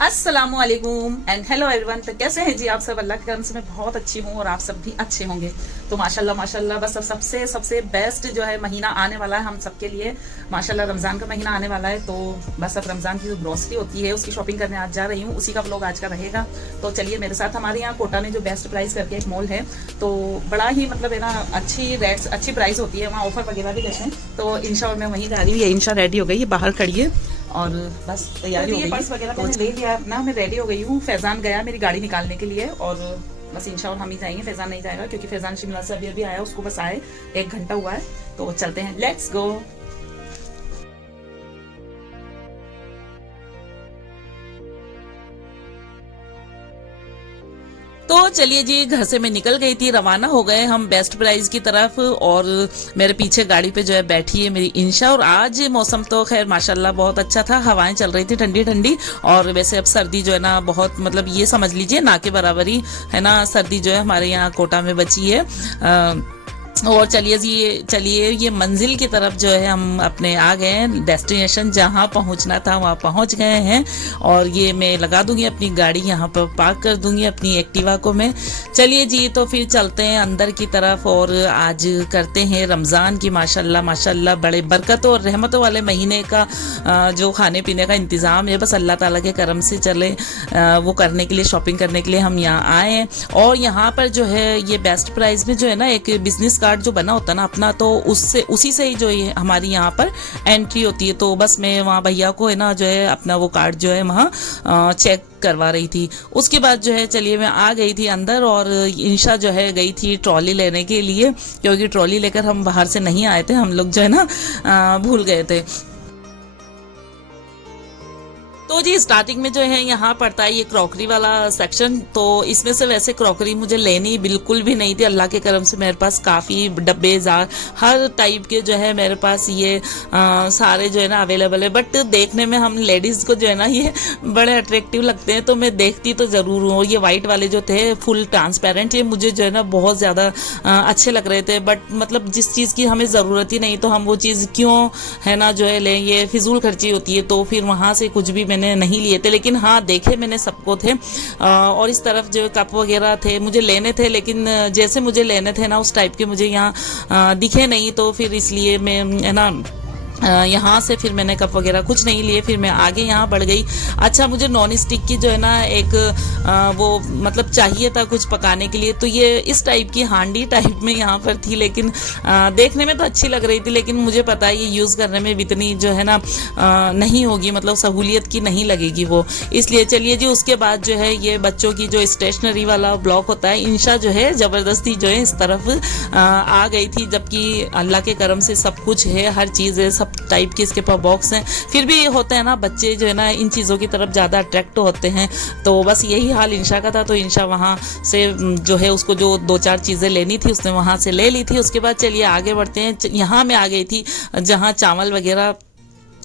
अस्सलामुअलैकुम and hello everyone. तो कैसे हैं जी आप सब? अल्लाह के करम से मैं बहुत अच्छी हूँ और आप सब भी अच्छे होंगे। तो माशाल्लाह माशाल्लाह बस अब सबसे सबसे बेस्ट जो है महीना आने वाला है हम सबके लिए। माशाल्लाह रमज़ान का महीना आने वाला है, तो बस अब रमज़ान की जो ग्रोसरी होती है उसकी शॉपिंग करने आज जा रही हूँ। उसी का व्लॉग आज का रहेगा। तो चलिए मेरे साथ। हमारे यहाँ कोटा में जो बेस्ट प्राइस करके एक मॉल है, तो बड़ा ही मतलब है ना अच्छी रेट्स अच्छी प्राइस होती है, वहाँ ऑफर वगैरह भी देते हैं। तो इंशा मैं वहीं जा रही हूँ। ये इंशा रेडी हो गई है, बाहर खड़ी है और बस तैयारी हो गई। पर्स वगैरह मैंने ले लिया अपना, मैं रेडी हो गई हूँ। फैजान गया मेरी गाड़ी निकालने के लिए और बस इंशा और हम ही जाएंगे। फैजान नहीं जाएगा क्योंकि फैजान शिमला से अभी आया, उसको बस आए 1 घंटा हुआ है। तो चलते हैं, लेट्स गो। तो चलिए जी, घर से मैं निकल गई थी, रवाना हो गए हम बेस्ट प्राइस की तरफ। और मेरे पीछे गाड़ी पे जो है बैठी है मेरी इंशा। और आज मौसम तो खैर माशाल्लाह बहुत अच्छा था, हवाएं चल रही थी ठंडी ठंडी। और वैसे अब सर्दी जो है ना बहुत मतलब ये समझ लीजिए ना के बराबर ही है ना, सर्दी जो है हमारे यहाँ कोटा में बची है। और चलिए ये मंजिल की तरफ जो है हम अपने आ गए हैं। डेस्टिनेशन जहाँ पहुँचना था वहाँ पहुँच गए हैं। और ये मैं लगा दूंगी अपनी गाड़ी, यहाँ पर पार्क कर दूंगी अपनी एक्टिवा को मैं। चलिए जी, तो फिर चलते हैं अंदर की तरफ और आज करते हैं रमज़ान की माशाल्लाह माशाल्लाह बड़े बरकतों और रहमतों वाले महीने का जो खाने पीने का इंतज़ाम है, बस अल्लाह ताला के करम से चले वो करने के लिए, शॉपिंग करने के लिए हम यहाँ आए हैं। और यहाँ पर जो है ये बेस्ट प्राइस में जो है ना एक बिजनेस कार्ड जो बना होता है ना अपना, तो उससे उसी से ही जो है हमारी यहाँ पर एंट्री होती है। तो बस मैं वहाँ भैया को है ना जो है अपना वो कार्ड जो है वहाँ चेक करवा रही थी। उसके बाद जो है चलिए मैं आ गई थी अंदर और इंशा जो है गई थी ट्रॉली लेने के लिए, क्योंकि ट्रॉली लेकर हम बाहर से नहीं आए थे, हम लोग जो है ना भूल गए थे। तो जी स्टार्टिंग में जो है यहाँ पड़ता है ये क्रॉकरी वाला सेक्शन। तो इसमें से वैसे क्रॉकरी मुझे लेनी बिल्कुल भी नहीं थी, अल्लाह के करम से मेरे पास काफ़ी डब्बे जार हर टाइप के जो है मेरे पास ये सारे जो है ना अवेलेबल है। बट देखने में हम लेडीज़ को जो है ना ये बड़े अट्रैक्टिव लगते हैं, तो मैं देखती तो ज़रूर हूँ। ये वाइट वाले जो थे फुल ट्रांसपेरेंट, ये मुझे जो है ना बहुत ज़्यादा अच्छे लग रहे थे। बट मतलब जिस चीज़ की हमें ज़रूरत ही नहीं तो हम वो चीज़ क्यों है ना जो है लें, ये फिजूल खर्ची होती है। तो फिर वहाँ से कुछ भी मैंने नहीं लिए थे, लेकिन हाँ देखे मैंने सबको थे। और इस तरफ जो कप वगैरह थे मुझे लेने थे, लेकिन जैसे मुझे लेने थे ना उस टाइप के मुझे यहाँ दिखे नहीं। तो फिर इसलिए मैं है ना यहाँ से फिर मैंने कप वगैरह कुछ नहीं लिए, फिर मैं आगे यहाँ बढ़ गई। अच्छा, मुझे नॉन स्टिक की जो है ना एक वो मतलब चाहिए था कुछ पकाने के लिए, तो ये इस टाइप की हांडी टाइप में यहाँ पर थी। लेकिन देखने में तो अच्छी लग रही थी, लेकिन मुझे पता है ये यूज़ करने में इतनी जो है ना नहीं होगी, मतलब सहूलियत की नहीं लगेगी वो, इसलिए। चलिए जी, उसके बाद जो है ये बच्चों की जो स्टेशनरी वाला ब्लॉक होता है, इंशा जो है ज़बरदस्ती जो है इस तरफ आ गई थी, जबकि अल्लाह के करम से सब कुछ है, हर चीज़ है, सब टाइप के इसके पास बॉक्स हैं। फिर भी होते हैं ना बच्चे जो है ना इन चीज़ों की तरफ ज़्यादा अट्रैक्ट होते हैं। तो बस यही हाल इंशा का था। तो इंशा वहाँ से जो है उसको जो 2-4 चीज़ें लेनी थी उसने वहाँ से ले ली थी। उसके बाद चलिए आगे बढ़ते हैं। यहाँ मैं आ गई थी जहाँ चावल वगैरह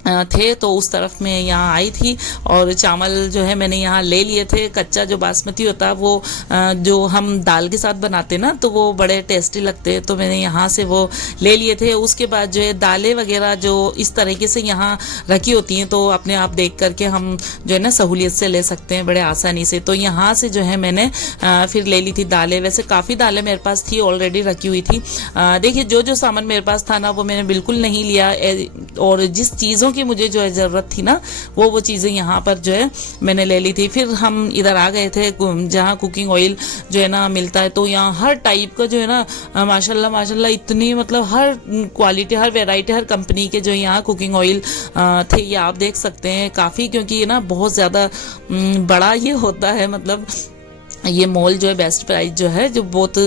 थे, तो उस तरफ में यहाँ आई थी और चावल जो है मैंने यहाँ ले लिए थे। कच्चा जो बासमती होता है वो जो हम दाल के साथ बनाते ना, तो वो बड़े टेस्टी लगते हैं, तो मैंने यहाँ से वो ले लिए थे। उसके बाद जो है दालें वगैरह जो इस तरीके से यहाँ रखी होती हैं, तो अपने आप देख करके हम जो है ना सहूलियत से ले सकते हैं बड़े आसानी से। तो यहाँ से जो है मैंने फिर ले ली थी दालें। वैसे काफ़ी दालें मेरे पास थी, ऑलरेडी रखी हुई थी। देखिए जो सामान मेरे पास था ना वो मैंने बिल्कुल नहीं लिया, और जिस चीज़ों की मुझे जो है ज़रूरत थी ना वो चीज़ें यहाँ पर जो है मैंने ले ली थी। फिर हम इधर आ गए थे जहाँ कुकिंग ऑयल जो है ना मिलता है, तो यहाँ हर टाइप का जो है ना माशाल्लाह माशाल्लाह इतनी मतलब हर क्वालिटी, हर वैरायटी, हर कंपनी के जो यहाँ कुकिंग ऑयल थे, ये आप देख सकते हैं काफ़ी, क्योंकि ये ना बहुत ज़्यादा बड़ा ये होता है। मतलब ये मॉल जो है बेस्ट प्राइस जो है जो बहुत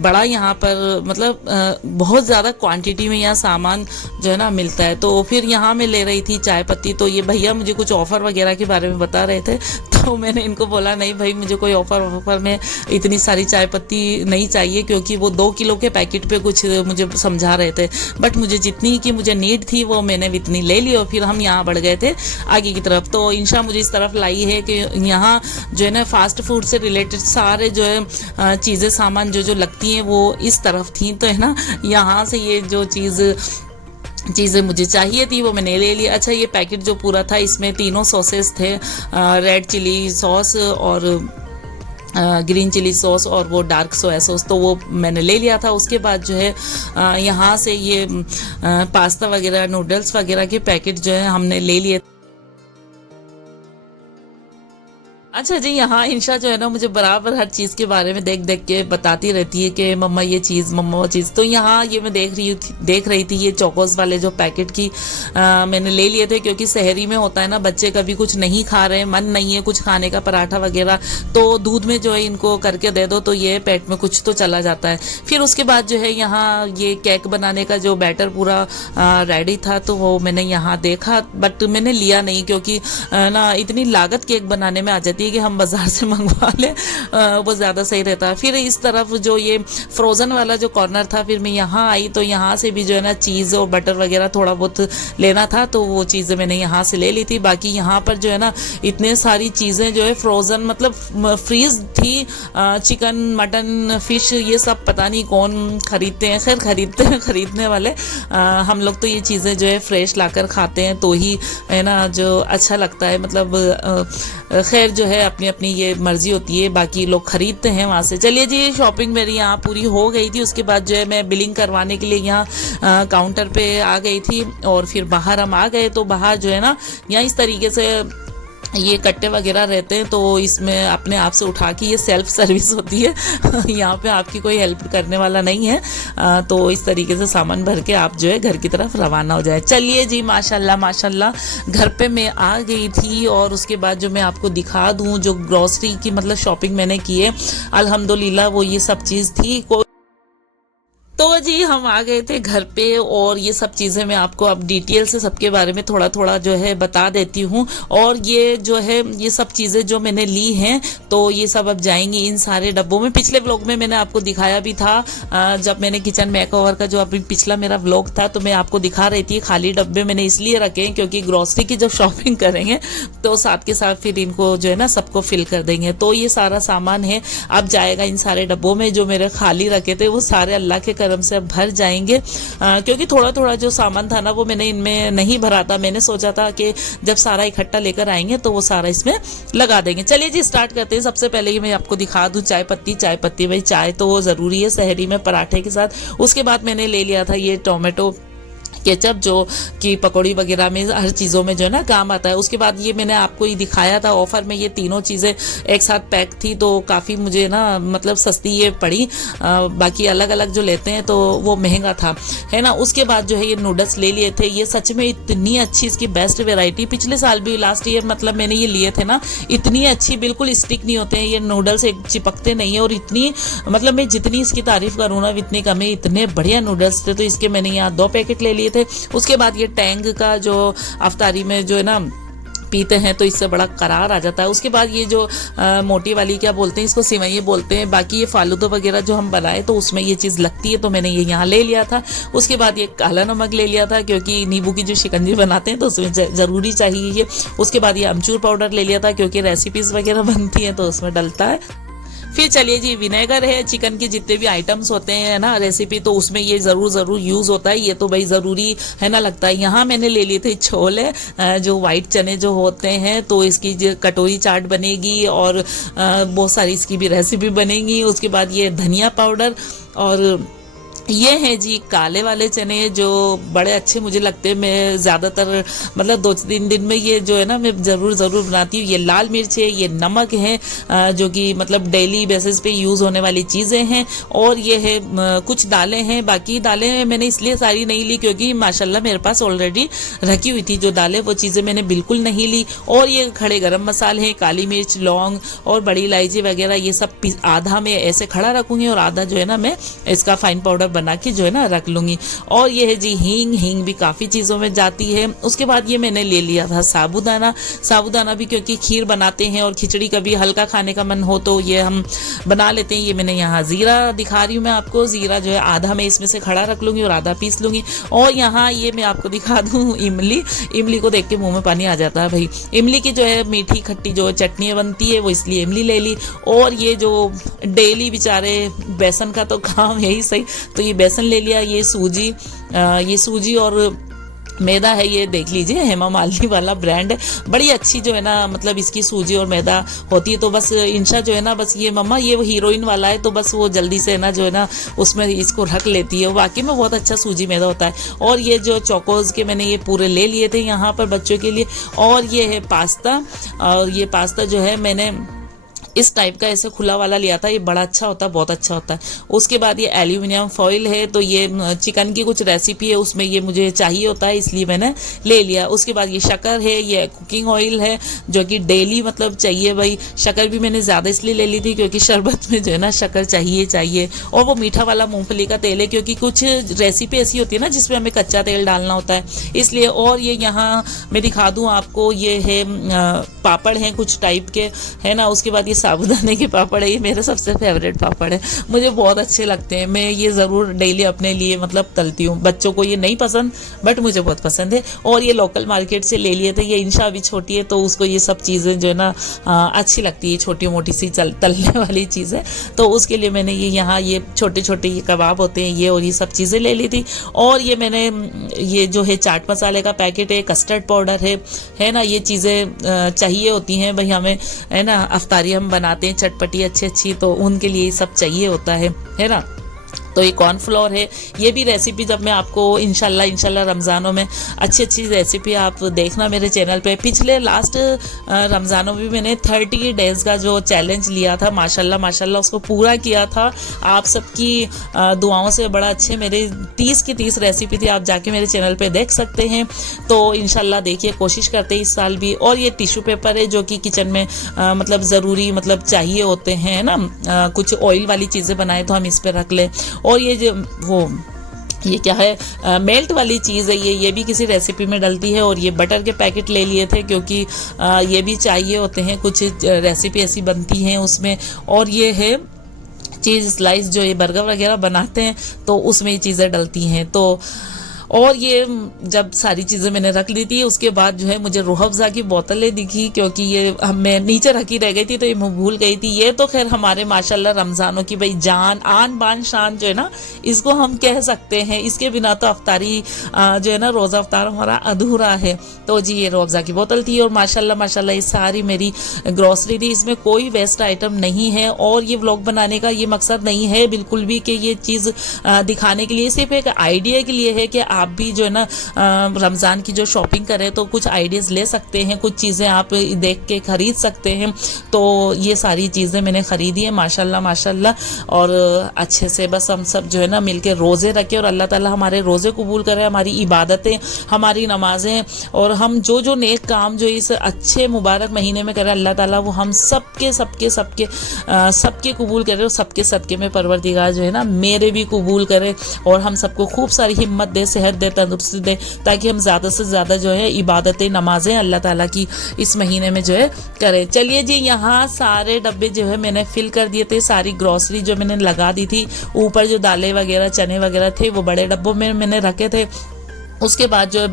बड़ा यहाँ पर मतलब बहुत ज़्यादा क्वांटिटी में यहाँ सामान जो है ना मिलता है। तो फिर यहाँ मैं ले रही थी चाय पत्ती। तो ये भैया मुझे कुछ ऑफ़र वगैरह के बारे में बता रहे थे, तो मैंने इनको बोला नहीं भाई मुझे कोई ऑफ़र में इतनी सारी चाय पत्ती नहीं चाहिए, क्योंकि वो 2 किलो के पैकेट पे कुछ मुझे समझा रहे थे। बट मुझे जितनी की मुझे नीड थी वो मैंने इतनी ले ली और फिर हम यहाँ बढ़ गए थे आगे की तरफ। तो इंशा मुझे इस तरफ लाई है कि यहाँ जो है ना फास्ट फूड से रिलेटेड सारे जो है चीज़ें सामान जो लगती हैं वो इस तरफ थी। तो है ना यहाँ से ये जो चीज़ चीज़ें मुझे चाहिए थी वो मैंने ले ली। अच्छा, ये पैकेट जो पूरा था इसमें तीनों सॉसेस थे, रेड चिली सॉस और ग्रीन चिली सॉस और वो डार्क सोया सॉस, तो वो मैंने ले लिया था। उसके बाद जो है यहाँ से ये पास्ता वगैरह नूडल्स वगैरह के पैकेट जो है हमने ले लिए। अच्छा जी, यहाँ इंशा जो है ना मुझे बराबर हर चीज़ के बारे में देख देख के बताती रहती है कि मम्मा ये चीज़, मम्मा वो चीज़। तो यहाँ ये मैं देख रही थी ये चोकोस वाले जो पैकेट की मैंने ले लिए थे, क्योंकि शहरी में होता है ना, बच्चे कभी कुछ नहीं खा रहे हैं, मन नहीं है कुछ खाने का, पराठा वगैरह, तो दूध में जो है इनको करके दे दो तो ये पेट में कुछ तो चला जाता है। फिर उसके बाद जो है यहाँ ये केक बनाने का जो बैटर पूरा रेडी था, तो वो मैंने यहाँ देखा, बट मैंने लिया नहीं, क्योंकि ना इतनी लागत केक बनाने में आ जाती है कि हम बाजार से मंगवा लें, वो ज़्यादा सही रहता है। फिर इस तरफ जो ये फ्रोज़न वाला जो कॉर्नर था, फिर मैं यहाँ आई तो यहाँ से भी जो है ना चीज़ और बटर वगैरह थोड़ा बहुत लेना था, तो वो चीज़ें मैंने यहाँ से ले ली थी। बाकी यहाँ पर जो है ना इतने सारी चीज़ें जो है फ्रोज़न मतलब फ्रीज थी, चिकन मटन फिश ये सब पता नहीं कौन खरीदते हैं, खैर खरीदते हैं खरीदने वाले, हम लोग तो ये चीज़ें जो है फ्रेश लाकर खाते हैं तो ही है ना जो अच्छा लगता है, मतलब खैर जो है अपनी अपनी ये मर्जी होती है, बाकी लोग खरीदते हैं वहाँ से। चलिए जी, शॉपिंग मेरी यहाँ पूरी हो गई थी। उसके बाद जो है मैं बिलिंग करवाने के लिए यहाँ काउंटर पे आ गई थी और फिर बाहर हम आ गए। तो बाहर जो है ना यहाँ इस तरीके से ये कट्टे वगैरह रहते हैं, तो इसमें अपने आप से उठा के ये सेल्फ सर्विस होती है यहाँ पे आपकी कोई हेल्प करने वाला नहीं है, तो इस तरीके से सामान भर के आप जो है घर की तरफ रवाना हो जाए। चलिए जी, माशाल्लाह माशाल्लाह घर पे मैं आ गई थी और उसके बाद जो मैं आपको दिखा दूँ जो ग्रॉसरी की मतलब शॉपिंग मैंने की है, अल्हम्दुलिल्लाह वो ये सब चीज़ थी। तो जी हम आ गए थे घर पे और ये सब चीज़ें मैं आपको अब डिटेल से सबके बारे में थोड़ा थोड़ा जो है बता देती हूँ। और ये जो है ये सब चीज़ें जो मैंने ली हैं तो ये सब अब जाएंगी इन सारे डब्बों में। पिछले व्लॉग में मैंने आपको दिखाया भी था, जब मैंने किचन मेकओवर का जो अभी पिछला मेरा व्लॉग था तो मैं आपको दिखा रही थी खाली डब्बे मैंने इसलिए रखे हैं क्योंकि ग्रॉसरी की जब शॉपिंग करेंगे तो साथ के साथ फिर इनको जो है ना सबको फिल कर देंगे। तो ये सारा सामान है अब जाएगा इन सारे डब्बों में, जो मेरे खाली रखे थे वो सारे अल्लाह के करम से अब भर जाएंगे, क्योंकि थोड़ा थोड़ा जो सामान था ना वो मैंने इनमें नहीं भरा था। मैंने सोचा था कि जब सारा इकट्ठा लेकर आएंगे तो वो सारा इसमें लगा देंगे। चलिए जी स्टार्ट करते हैं। सबसे पहले ही मैं आपको दिखा दूं चाय पत्ती, भाई चाय तो वो ज़रूरी है शहरी में पराठे के साथ। उसके बाद मैंने ले लिया था ये टोमेटो केचप जो कि पकौड़ी वगैरह में हर चीज़ों में जो है ना काम आता है। उसके बाद ये मैंने आपको ये दिखाया था ऑफर में, ये तीनों चीज़ें एक साथ पैक थी तो काफ़ी मुझे ना मतलब सस्ती ये पड़ी, बाकी अलग अलग जो लेते हैं तो वो महंगा था, है ना। उसके बाद जो है ये नूडल्स ले लिए थे, ये सच में इतनी अच्छी इसकी बेस्ट वेराइटी। पिछले साल भी लास्ट ईयर मतलब मैंने ये लिए थे ना, इतनी अच्छी बिल्कुल स्टिक नहीं होते हैं ये नूडल्स, चिपकते नहीं है और इतनी मतलब मैं जितनी इसकी तारीफ करूँ ना इतनी कम है, इतने बढ़िया नूडल्स थे। तो इसके मैंने यहाँ 2 पैकेट ले लिए थे। उसके बाद ये टैंग का जो अफ्तारी में जो है ना पीते हैं तो इससे बड़ा करार आ जाता है। उसके बाद ये जो मोटी वाली क्या बोलते हैं इसको, सिवैयाँ बोलते हैं, बाकी ये फालूदा वगैरह जो हम बनाए तो उसमें ये चीज़ लगती है तो मैंने ये यहाँ ले लिया था। उसके बाद ये काला नमक ले लिया था क्योंकि नींबू की जो शिकंजी बनाते हैं तो उसमें ज़रूरी चाहिए ये। उसके बाद ये अमचूर पाउडर ले लिया था क्योंकि रेसिपीज़ वगैरह बनती हैं तो उसमें डलता है। फिर चलिए जी विनेगर है, चिकन के जितने भी आइटम्स होते हैं ना रेसिपी तो उसमें ये ज़रूर यूज़ होता है, ये तो भाई ज़रूरी है ना लगता है। यहाँ मैंने ले लिए थे छोले, जो वाइट चने जो होते हैं तो इसकी जो कटोरी चाट बनेगी और बहुत सारी इसकी भी रेसिपी बनेगी। उसके बाद ये धनिया पाउडर और ये है जी काले वाले चने जो बड़े अच्छे मुझे लगते हैं, मैं ज़्यादातर मतलब 2-3 दिन में ये जो है ना मैं ज़रूर बनाती हूँ। ये लाल मिर्च है, ये नमक है जो कि मतलब डेली बेसिस पे यूज़ होने वाली चीज़ें हैं। और ये है कुछ दालें हैं, बाकी दालें मैंने इसलिए सारी नहीं ली क्योंकि माशाल्लाह मेरे पास ऑलरेडी रखी हुई थी जो दालें, वो चीज़ें मैंने बिल्कुल नहीं ली। और ये खड़े गरम मसाले हैं, काली मिर्च, लौंग और बड़ी इलायची वगैरह, ये सब आधा मैं ऐसे खड़ा रखूँगी और आधा जो है ना मैं इसका फाइन पाउडर बना के जो है ना रख लूंगी। और ये है जी हींग भी काफ़ी चीज़ों में जाती है। उसके बाद ये मैंने ले लिया था साबूदाना भी क्योंकि खीर बनाते हैं और खिचड़ी कभी हल्का खाने का मन हो तो ये हम बना लेते हैं। ये मैंने यहाँ ज़ीरा दिखा रही हूँ मैं आपको, ज़ीरा जो है आधा मैं इसमें से खड़ा रख लूँगी और आधा पीस लूँगी। और यहाँ ये मैं आपको दिखा दूँ इमली को देख के मुँह में पानी आ जाता है भाई। इमली की जो है मीठी खट्टी जो चटनी बनती है वो इसलिए इमली ले ली। और ये जो डेली बेचारे बेसन का तो काम यही सही, तो ये बेसन ले लिया। ये सूजी और मैदा है, ये देख लीजिए हेमा मालिनी वाला ब्रांड है, बड़ी अच्छी जो है ना मतलब इसकी सूजी और मैदा होती है। तो बस इंशा जो है ना बस ये मम्मा ये वो हीरोइन वाला है, तो बस वो जल्दी से ना जो है ना उसमें इसको रख लेती है। वाकई में बहुत अच्छा सूजी मैदा होता है। और ये जो चोकोज के मैंने ये पूरे ले लिए थे यहाँ पर बच्चों के लिए। और ये है पास्ता, और ये पास्ता जो है मैंने इस टाइप का ऐसे खुला वाला लिया था, ये बड़ा अच्छा होता है, बहुत अच्छा होता है। उसके बाद ये एल्यूमिनियम फॉइल है, तो ये चिकन की कुछ रेसिपी है उसमें ये मुझे चाहिए होता है, इसलिए मैंने ले लिया। उसके बाद ये शक्कर है, ये कुकिंग ऑयल है जो कि डेली मतलब चाहिए भाई। शक्कर भी मैंने ज़्यादा इसलिए ले ली थी क्योंकि शरबत में जो है ना शक्कर चाहिए। और वो मीठा वाला मूंगफली का तेल है, क्योंकि कुछ रेसिपी ऐसी होती है ना जिसमें हमें कच्चा तेल डालना होता है, इसलिए। और ये यहाँ मैं दिखा दूँ आपको, ये है पापड़ हैं कुछ टाइप के, है ना। उसके बाद ये साबूदाने के पापड़ है, ये मेरे सबसे फेवरेट पापड़ है, मुझे बहुत अच्छे लगते हैं। मैं ये ज़रूर डेली अपने लिए मतलब तलती हूँ। बच्चों को ये नहीं पसंद बट मुझे बहुत पसंद है। और ये लोकल मार्केट से ले लिए थे, ये इंशा अभी छोटी है तो उसको ये सब चीज़ें जो है ना अच्छी लगती है, छोटी मोटी सी तलने वाली चीज़ें। तो उसके लिए मैंने ये यहाँ ये छोटे छोटे ये कबाब होते हैं ये, और ये सब चीज़ें ले ली थी। और ये मैंने ये जो है चाट मसाले का पैकेट है, कस्टर्ड पाउडर है ना, ये चीज़ें चाहिए होती हैं भाई हमें, है ना। अफ्तारी हम बनाते हैं चटपटी अच्छी, तो उनके लिए सब चाहिए होता है ना। तो ये कॉर्नफ्लोर है, ये भी रेसिपी जब मैं आपको इंशाल्लाह रमज़ानों में अच्छी रेसिपी आप देखना मेरे चैनल पे। पिछले लास्ट रमज़ानों में भी मैंने 30 डेज़ का जो चैलेंज लिया था, माशाल्लाह उसको पूरा किया था। आप सबकी दुआओं से बड़ा अच्छे मेरे 30 की 30 रेसिपी थी, आप जाके मेरे चैनल पे देख सकते हैं। तो इंशाल्लाह देखिए, कोशिश करते हैं इस साल भी। और ये टिश्यू पेपर है जो कि किचन में मतलब ज़रूरी मतलब चाहिए होते हैं ना, कुछ ऑयल वाली चीज़ें बनाए तो हम इस पर रख लें। और ये जो वो ये क्या है मेल्ट वाली चीज़ है, ये भी किसी रेसिपी में डलती है। और ये बटर के पैकेट ले लिए थे क्योंकि ये भी चाहिए होते हैं, कुछ रेसिपी ऐसी बनती हैं उसमें। और ये है चीज़ स्लाइस, जो ये बर्गर वगैरह बनाते हैं तो उसमें ये चीज़ें डलती हैं। तो और ये जब सारी चीज़ें मैंने रख ली थी उसके बाद जो है मुझे रूह अफ़ज़ा की बोतलें दिखी, क्योंकि ये मैं नीचे रखी रह गई थी तो ये मैं भूल गई थी। ये तो खैर हमारे माशाल्लाह रमज़ानों की भाई जान आन बान शान जो है ना, इसको हम कह सकते हैं। इसके बिना तो अफ्तारी जो है ना रोज़ा अफ्तार हमारा अधूरा है। तो जी ये रूह अफ़ज़ा की बोतल थी। और माशाल्लाह ये सारी मेरी ग्रॉसरी थी, इसमें कोई वेस्ट आइटम नहीं है। और ये व्लॉग बनाने का ये मकसद नहीं है बिल्कुल भी कि ये चीज़ दिखाने के लिए, सिर्फ एक आइडिया के लिए है कि आप भी जो है ना रमज़ान की जो शॉपिंग करें तो कुछ आइडियाज़ ले सकते हैं, कुछ चीज़ें आप देख के ख़रीद सकते हैं। तो ये सारी चीज़ें मैंने ख़रीदी हैं माशाल्लाह। और अच्छे से बस हम सब जो है ना मिल के रोज़े रखें और अल्लाह ताला हमारे रोज़े कबूल करे, हमारी इबादतें, हमारी नमाजें, और हम जो नेक काम जो इस अच्छे मुबारक महीने में करें, अल्लाह ताला वो हम सबके कबूल करे। और सबके सदक़े में परवरदिगार जो है ना मेरे भी कबूल करे, और हम सबको खूब सारी हिम्मत दे, सेहत दे, तंदुरुस्ती दे, ताकि हम ज़्यादा से ज़्यादा जो है इबादतें नमाजें अल्लाह ताला की इस महीने में जो है करें। चलिए जी, यहाँ सारे डब्बे जो है मैंने फिल कर दिए थे, सारी ग्रॉसरी जो मैंने लगा दी थी। ऊपर जो दालें वगैरह चने वगैरह थे वो बड़े डब्बों में मैंने रखे थे। उसके बाद जो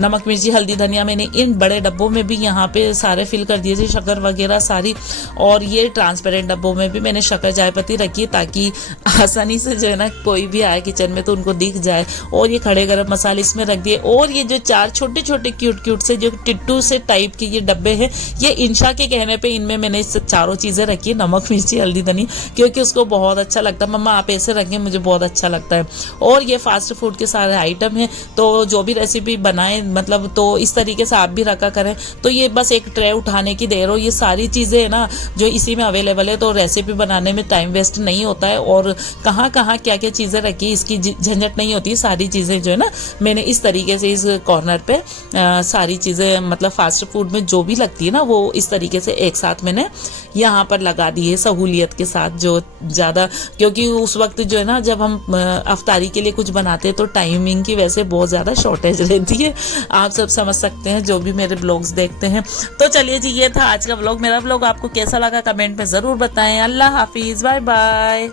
नमक मिर्ची हल्दी धनिया मैंने इन बड़े डब्बों में भी यहाँ पे सारे फिल कर दिए थे, शक्कर वगैरह सारी। और ये ट्रांसपेरेंट डब्बों में भी मैंने शक्कर चाय पत्ती रखी ताकि आसानी से जो है ना कोई भी आए किचन में तो उनको दिख जाए। और ये खड़े गरम मसाले इसमें रख दिए। और ये जो 4 छोटे छोटे क्यूट से जो टिट्टू से टाइप के ये डब्बे हैं, ये इंशा के कहने पे इनमें मैंने चारों चीज़ें रखी है, नमक मिर्ची हल्दी धनिया, क्योंकि उसको बहुत अच्छा लगता है। मम्मा आप ऐसे रखें, मुझे बहुत अच्छा लगता है। और ये फास्ट फूड के सारे आइटम हैं, तो जो भी रेसिपी बनाएं मतलब तो इस तरीके से आप भी रखा करें। तो ये बस एक ट्रे उठाने की देर हो, ये सारी चीज़ें है ना जो इसी में अवेलेबल है, तो रेसिपी बनाने में टाइम वेस्ट नहीं होता है। और कहाँ क्या चीज़ें रखी इसकी झंझट नहीं होती। सारी चीज़ें जो है ना मैंने इस तरीके से इस कॉर्नर पे सारी चीज़ें मतलब फास्ट फूड में जो भी लगती है ना वो इस तरीके से एक साथ मैंने यहाँ पर लगा दी है, सहूलियत के साथ जो ज़्यादा, क्योंकि उस वक्त जो है ना जब हम अफ्तारी के लिए कुछ बनाते हैं तो टाइमिंग की वजह से बहुत ज़्यादा शॉर्टेज रहती है। आप सब समझ सकते हैं जो भी मेरे ब्लॉग्स देखते हैं। तो चलिए जी, ये था आज का ब्लॉग। मेरा ब्लॉग आपको कैसा लगा कमेंट में ज़रूर बताएं। अल्लाह हाफिज़, बाय बाय।